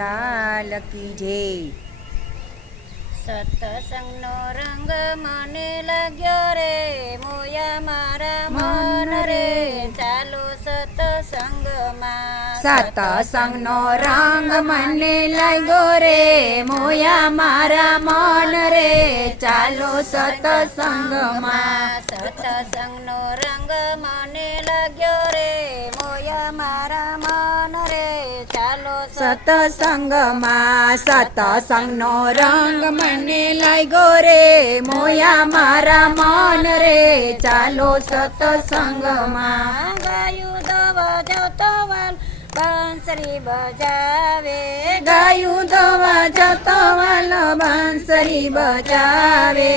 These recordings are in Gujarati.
લાલ કી જય. સત્સંગનો રંગ મને લાગ્યો રે, મોયા મારા મન રે, ચાલો સત્સંગમાં. સત્સંગનો રંગ મને લાગ્યો રે, મોયા મારા મન રે, ચાલો સત્સંગમાં. સત્સંગનો રંગ મને લાગ્યો રે, મોયા મારા મન રે, ચાલો સત્સંગમાં. સત્સંગનો રંગ મને લાગ્યો રે, મોયા મારા મન રે, ચાલો સત્સંગમાં. ગાયું દવા જતો વાલ બાંસરી બજાવે, ગાયું દવા જતો વાલો બાંસરી બજાવે.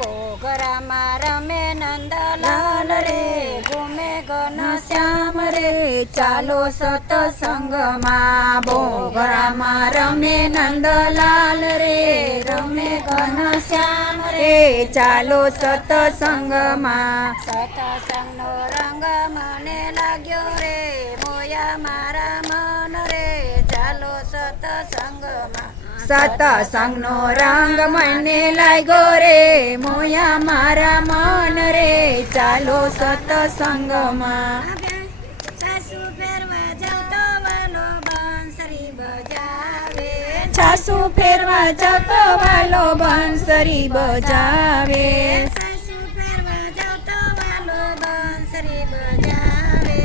બોગરામાં રમે નંદલાલ રે, ઘૂમે શ્યામ રે, ચાલો સત્સંગમાં. બોગરામાં રમે નંદલાલ રે, રમે ઘનશ્યામ રે, ચાલો સત્સંગમાં. સત્સંગનો રંગ મને લાગ્યો રે, મોયા મારા મન રે, ચાલો સત્સંગમાં. સત્સંગનો રંગ મને લાગ્યો રે, મોયા મારા મન રે, ચાલો સત્સંગમાં. સાસુ ફેરવા જતો વાલો બાંસરી બજાવે, સાસુ ફેરવા જતો વાલો બાંસરી બજાવે. સાસુ ફેરવા જતો વાલો બાંસરી બજાવે,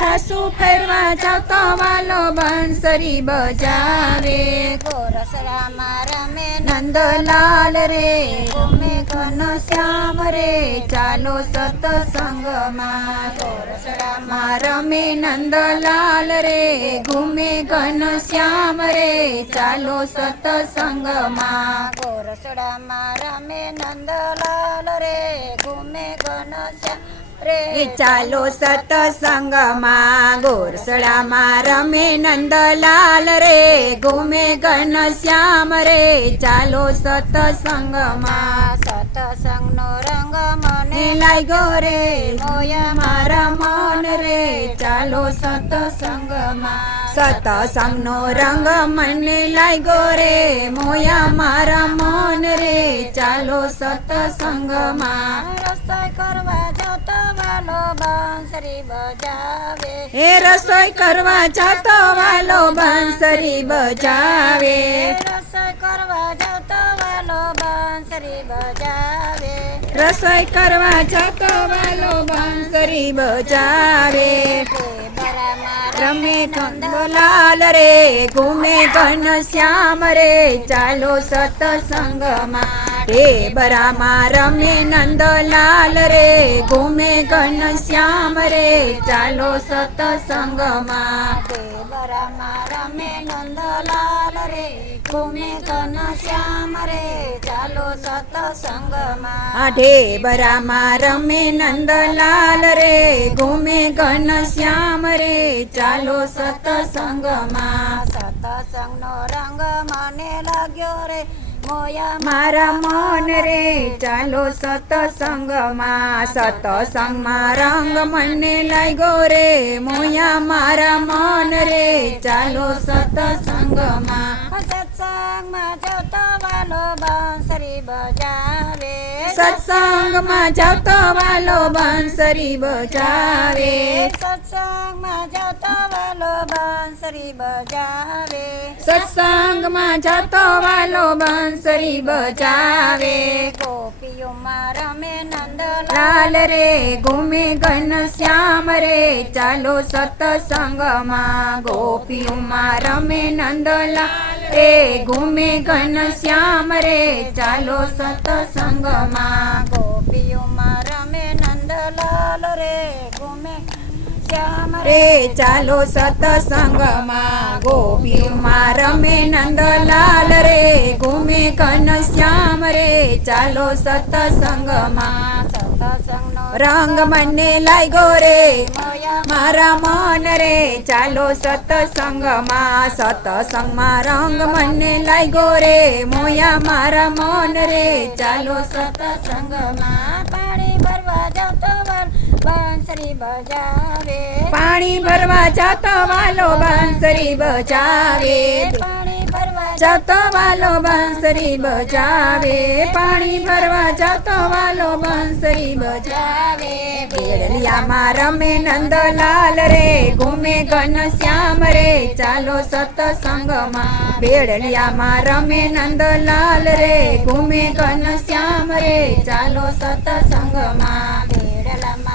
સાસુ ફેરવા જતો વાલો બાંસરી બજાવે. ગોરસરામાં રમે નંદલાલ રે, ઘૂમે ઘનશ્યામ રે, ચાલો સત્સંગમાં. ગોરસડામાં રમે નંદલાલ રે, ઘૂમે ઘનશ્યામ રે, ચાલો સત્સંગમાં. ગોરસડામાં રમે નંદલાલ રે, ઘૂમે ઘનશ્યામ રે, ચાલો સત્સંગમાં. ગોરસડામાં રમે નંદલાલ રે, ઘૂમે ઘનશ્યામ રે, ચાલો સત્સંગમાં. સત્સંગનો રંગ મને લાગ્યો રે, મોયા મારા મન રે, ચાલો સત્સંગમાં. સત્સંગનો રંગ મને લાગ્યો રે, મોયા મારા મન રે, ચાલો સત્સંગમાં. રસોઈ કરવા જતો વાલો બાંસરી બજાવે, એ રસોઈ કરવા જતો વાલો બાંસરી બજાવે. રસોઈ કરવા જતો વાલો બાંસરી બજાવે, રસોઈ કરવા જતો વાલો બાંસરી બજાવે. રમે નંદલાલ રે, ઘૂમે ઘનશ્યામ રે, ચાલો સત્સંગમાં. ઢેબરામાં રમે નંદલાલ રે, ઘૂમે ઘનશ્યામ રે, ચાલો સત્સંગમાં. ઢેબરામાં રમે નંદલાલ રે, ઘૂમે ઘનશ્યામ રે, ચાલો સત્સંગમાં. ઢેબરામાં રમે નંદલાલ રે, ઘૂમે ઘનશ્યામ રે, ચાલો સત્સંગમાં. સત્સંગનો રંગ મને લાગ્યો રે, મોયા મારા મન રે, ચાલો સત્સંગમાં. સત્સંગમાં રંગ મને લાગ્યો રે, મોયા મારા મન રે, ચાલો સત્સંગમાં. સત્સંગમાં જતો વાલો બાંસરી બજાવે, સત્સંગમાં જતો વાલો બાંસરી બજાવે. સત્સંગમાં જતો વાલો બાંસરી બજાવે, સત્સંગમાં જતો વાલો બાંસરી બજાવે. ગોપીઓમાં રમે નંદલાલ લાલ રે, ઘૂમે ઘનશ્યામ રે, ચાલો સત્સંગમાં. ગોપીઓમાં રમે નંદલાલ રે, ઘૂમે ઘનશ્યામ રે, ચાલો સત્સંગમાં. ગોપીઓમાં રમે નંદલાલ રે, ઘૂમે શ્યામ રે, ચાલો સત્સંગમાં. ગોપીઓમાં રમે નંદલાલ રે, ઘૂમે ઘનશ્યામ રે, ચાલો સત્સંગમાં. સત્સંગનો રંગ મને લાગ્યો રે, મોયા મારા મન રે, ચાલો સત્સંગમાં. સત્સંગમાં રંગ મને લાગ્યો રે, મોયા મારા મન રે, ચાલો સત્સંગમાં. પાણી ભરવા જતો વાલ બાંસરી બજાવે, પાણી ભરવા જતો વાલો બાંસરી બજાવે. પાણી જાતો વાલો બંસરી બજાવે, પાણી ભરવા જાતો વાલો બંસરી બજાવે. બેડલિયામાં રમે નંદલાલ રે, ઘૂમે ઘનશ્યામ રે, ચાલો સત્સંગમાં. બેડલિયામાં રમે નંદલાલ રે, ઘૂમે ઘનશ્યામ રે, ચાલો સત્સંગમાં.